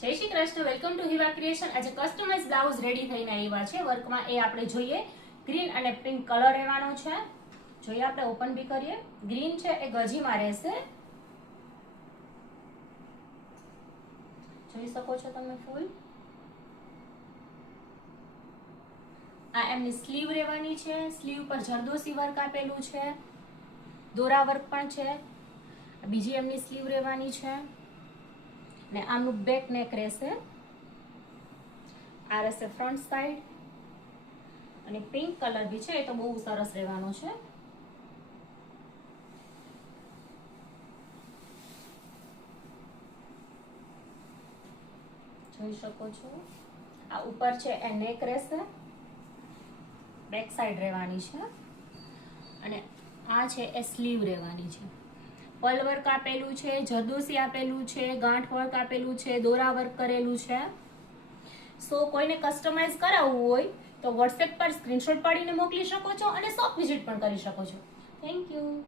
જય Shri Krishna, welcome to Hiva Creation. આજે customize blouse ready થઈને આવ્યા છે વર્કમાં। એ આપણે જોઈએ ગ્રીન અને પિંક કલર રહેવાનો છે। જોઈએ આપણે ઓપન બી કરીએ। ગ્રીન છે એ ગજીમાં રહેશે, જોઈ શકો છો તમે ફૂલ। આ એમની સ્લીવ રહેવાની છે। સ્લીવ પર જરદોશી વર્ક આપેલું છે, દોરા વર્ક પણ છે। બીજી એમની સ્લીવ રહેવાની છે ને આમનું બેક નેક રહેશે। આ રહેશે ફ્રન્ટ સાઈડ અને પિંક કલર બી છે, એ તો બહુ સરસ રહેવાનો છે। જોઈ શકો છો આ ઉપર છે એ નેક રહેશે, બેક સાઈડ રહેવાની છે અને આ છે એ સ્લીવ રહેવાની છે। પલ વર્ક આપેલું છે, જરદોશી આપેલું છે, ગાંઠ વર્ક આપેલું છે, દોરા વર્ક કરેલું છે। સો કોઈને કસ્ટમાઇઝ કરાવવું હોય તો વોટ્સએપ પર સ્ક્રીનશોટ પાડીને મોકલી શકો છો અને શોપ વિઝિટ પણ કરી શકો છો। Thank you.